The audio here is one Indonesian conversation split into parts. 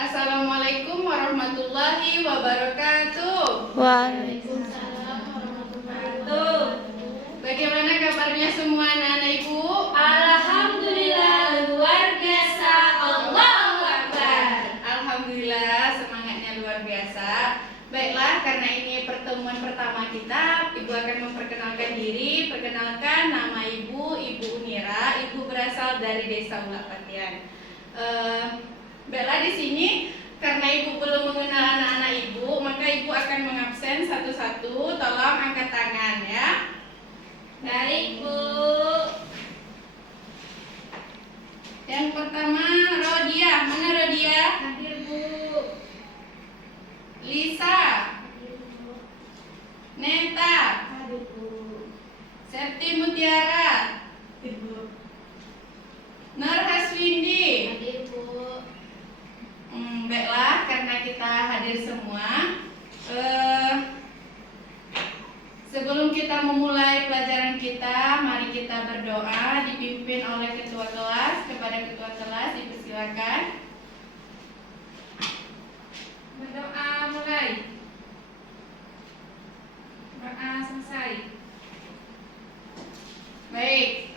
Assalamualaikum warahmatullahi wabarakatuh. Waalaikumsalam warahmatullahi wabarakatuh. Bagaimana kabarnya semua anak-anak ibu? Alhamdulillah luar biasa. Allahu Akbar. Alhamdulillah semangatnya luar biasa. Baiklah, karena ini pertemuan pertama kita, ibu akan memperkenalkan diri. Perkenalkan, nama ibu Unira. Ibu berasal dari Desa Ulak Patian. Baiklah, di sini karena ibu belum mengenal anak-anak ibu, maka ibu akan mengabsen satu-satu. Tolong angkat tangan ya. Baik, Bu. Yang pertama Rodia. Mana Rodia? Hadir, Bu. Lisa. Hadir, Bu. Neta. Hadir, Bu. Septi Mutiara. Hadir, Bu. Nur Haswindi. Hadir, Bu. Baiklah, karena kita hadir semua, sebelum kita memulai pelajaran kita, mari kita berdoa dipimpin oleh ketua kelas. Kepada ketua kelas dipersilakan. Berdoa mulai. Doa selesai. Baik,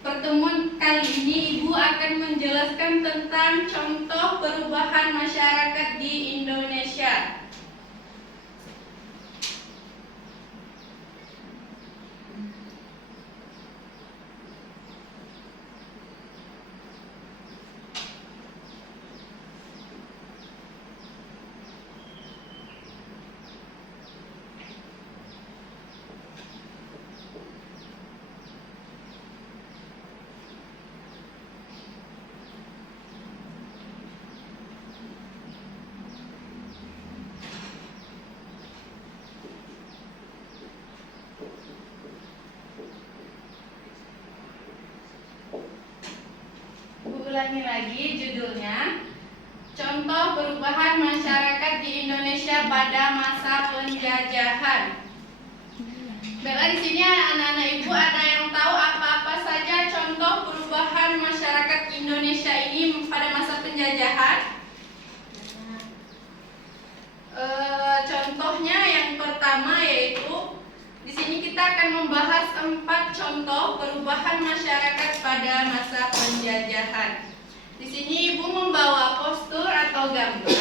pertemuan kali ini ibu akan menjelaskan tentang contoh perubahan masyarakat di Indonesia. Ulangi lagi judulnya, contoh perubahan masyarakat di Indonesia pada masa penjajahan. Baiklah, di sini anak-anak ibu ada yang tahu apa-apa saja contoh perubahan masyarakat Indonesia ini pada masa penjajahan? Contohnya yang pertama yaitu di sini kita akan membahas 4 contoh perubahan masyarakat pada masa penjajahan. Di sini ibu membawa postur atau gambar.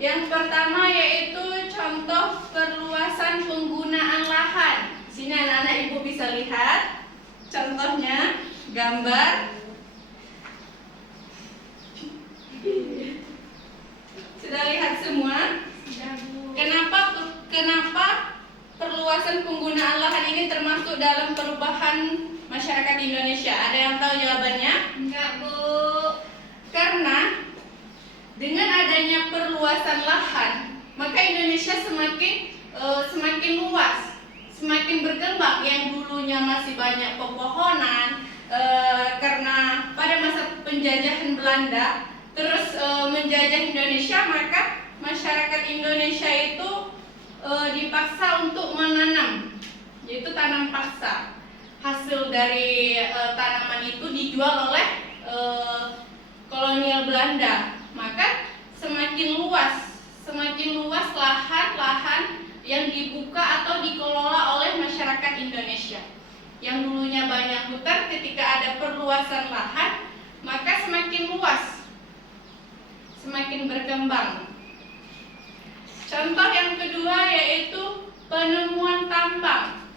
Yang pertama yaitu contoh perluasan penggunaan lahan. Di sini anak-anak ibu bisa lihat contohnya gambar. Sudah lihat semua? Kenapa perluasan penggunaan lahan ini termasuk dalam perubahan masyarakat Indonesia? Ada yang tahu jawabannya? Enggak, Bu. Karena dengan adanya perluasan lahan, maka Indonesia semakin luas, semakin berkembang. Yang dulunya masih banyak pepohonan, karena pada masa penjajahan Belanda terus menjajah Indonesia, maka masyarakat Indonesia itu dipaksa untuk menanam, yaitu tanam paksa. Hasil dari tanaman itu dijual oleh kolonial Belanda, maka semakin luas lahan-lahan yang dibuka atau dikelola oleh masyarakat Indonesia. Yang dulunya banyak hutan, ketika ada perluasan lahan, maka semakin luas, semakin berkembang. Contoh yang kedua yaitu penemuan tambang.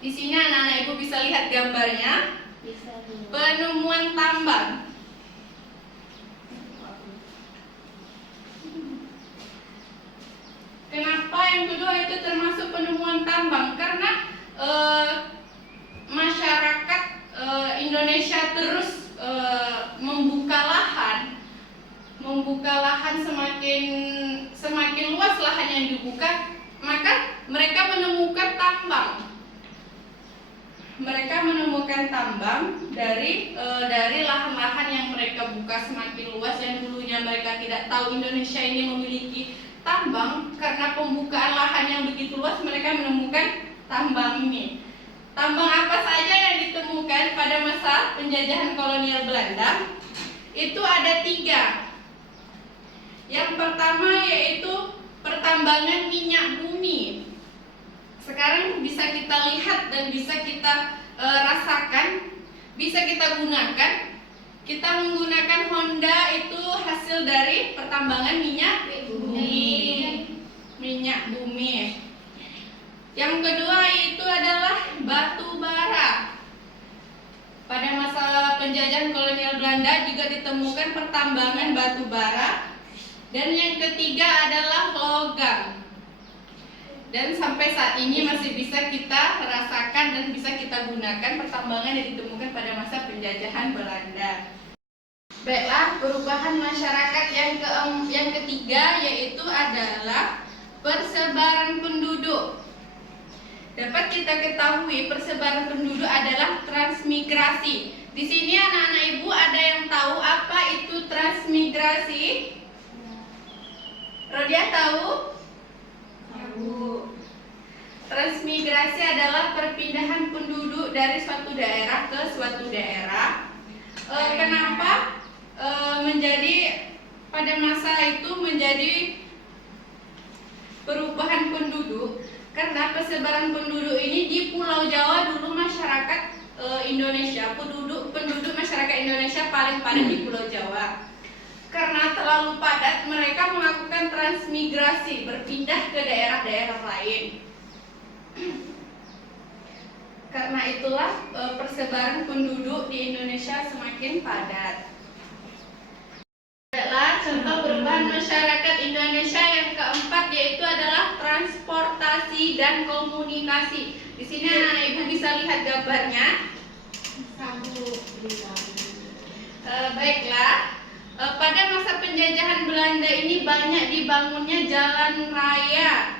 Di sini anak-anak ibu bisa lihat gambarnya. Bisa, Bu. Penemuan tambang. Kenapa yang kedua itu termasuk penemuan tambang? Karena masyarakat Indonesia terus membuka lahan, semakin luas lahan yang dibuka, maka mereka menemukan tambang. Mereka menemukan tambang dari lahan-lahan yang mereka buka semakin luas. Yang dulunya mereka tidak tahu Indonesia ini memiliki tambang, karena pembukaan lahan yang begitu luas mereka menemukan tambang ini. Tambang apa saja yang ditemukan pada masa penjajahan kolonial Belanda? itu ada 3. Yang pertama yaitu pertambangan minyak bumi. Sekarang bisa kita lihat dan bisa kita rasakan, bisa kita gunakan. Kita menggunakan Honda itu hasil dari pertambangan minyak bumi. Minyak bumi. Yang kedua itu adalah batu bara. Pada masa penjajahan kolonial Belanda juga ditemukan pertambangan batu bara. Dan yang ketiga adalah logam. Dan sampai saat ini masih bisa kita rasakan dan bisa kita gunakan pertambangan yang ditemukan pada masa penjajahan Belanda. Baiklah, perubahan masyarakat yang ketiga yaitu adalah persebaran penduduk. Dapat kita ketahui persebaran penduduk adalah transmigrasi. Di sini anak-anak ibu ada yang tahu apa itu transmigrasi? Rodia tahu? Transmigrasi adalah perpindahan penduduk dari suatu daerah ke suatu daerah. Kenapa menjadi pada masa itu menjadi perubahan penduduk? Karena persebaran penduduk ini di Pulau Jawa dulu masyarakat Indonesia, penduduk masyarakat Indonesia paling padat di Pulau Jawa. Karena terlalu padat, mereka melakukan transmigrasi, berpindah ke daerah-daerah lain. Karena itulah persebaran penduduk di Indonesia semakin padat. Adalah contoh perubahan masyarakat Indonesia yang keempat yaitu adalah transportasi dan komunikasi. Di sini anak ibu bisa lihat gambarnya. Baiklah. Pada masa penjajahan Belanda ini banyak dibangunnya jalan raya,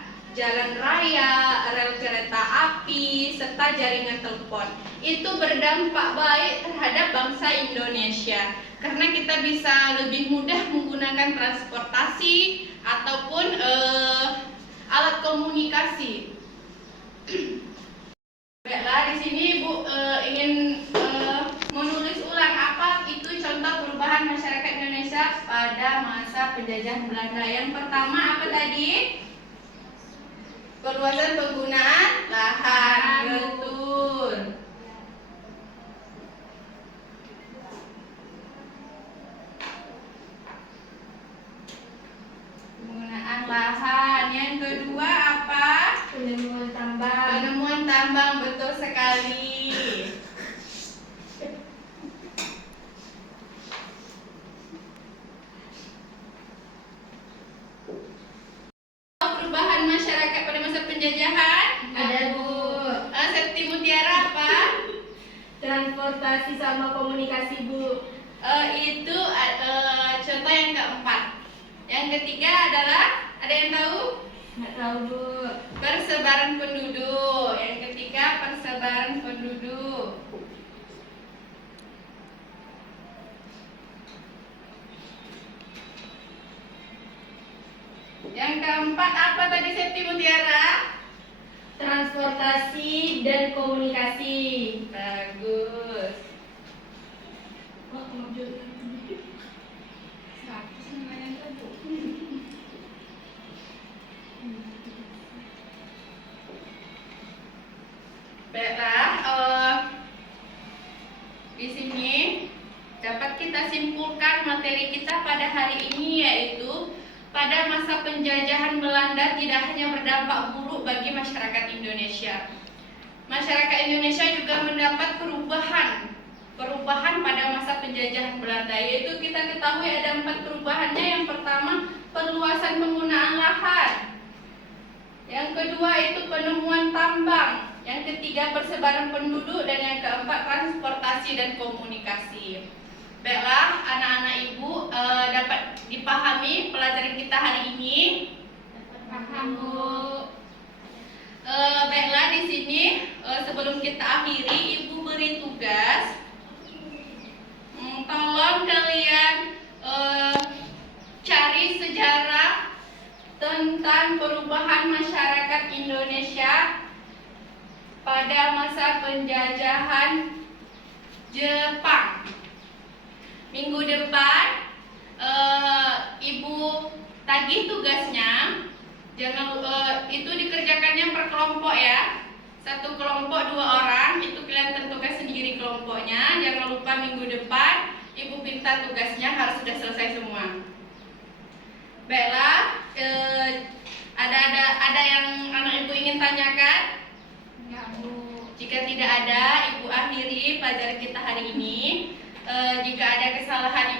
rel kereta api, serta jaringan telepon. Itu berdampak baik terhadap bangsa Indonesia karena kita bisa lebih mudah menggunakan transportasi ataupun alat komunikasi. Baiklah, di sini Ibu ingin menulis ulang apa itu contoh perubahan masyarakat Indonesia pada masa penjajahan Belanda. Yang pertama apa tadi? Perluasan penggunaan lahan. Betul. Penggunaan lahan. Yang kedua apa? Penemuan tambang. Penemuan tambang, betul sekali. Perubahan masyarakat pada masa penjajahan. Ada, Bu. Septi Mutiara apa? Transportasi sama komunikasi, Bu. Itu contoh yang keempat. Yang ketiga adalah, ada yang tahu? Nggak tahu, Bu. Persebaran penduduk. Yang ketiga persebaran penduduk. Yang keempat apa tadi Septi Mutiara? Transportasi dan komunikasi. Bagus. Baiklah, di sini dapat kita simpulkan materi kita pada hari ini yaitu pada masa penjajahan Belanda tidak hanya berdampak buruk bagi masyarakat Indonesia. Masyarakat Indonesia juga mendapat perubahan pada masa penjajahan Belanda, yaitu kita ketahui ada 4 perubahannya. Yang pertama, perluasan penggunaan lahan. Yang kedua itu penemuan tambang. Yang ketiga persebaran penduduk dan yang keempat transportasi dan komunikasi. Baiklah, anak-anak ibu dapat dipahami pelajaran kita hari ini? Paham, Bu. Baiklah, di sini sebelum kita akhiri, ibu beri tugas. Tolong kalian cari sejarah tentang perubahan masyarakat Indonesia pada masa penjajahan Jepang. Minggu depan Ibu tagih tugasnya. Jangan itu dikerjakannya per kelompok ya. Satu kelompok 2 orang, itu kalian tentukan sendiri kelompoknya. Jangan lupa minggu depan Ibu minta tugasnya harus sudah selesai semua. Baiklah, ada yang anak Ibu ingin tanyakan? Enggak, Bu. Jika tidak ada, Ibu akhiri pelajaran kita hari ini. Jika ada kesalahan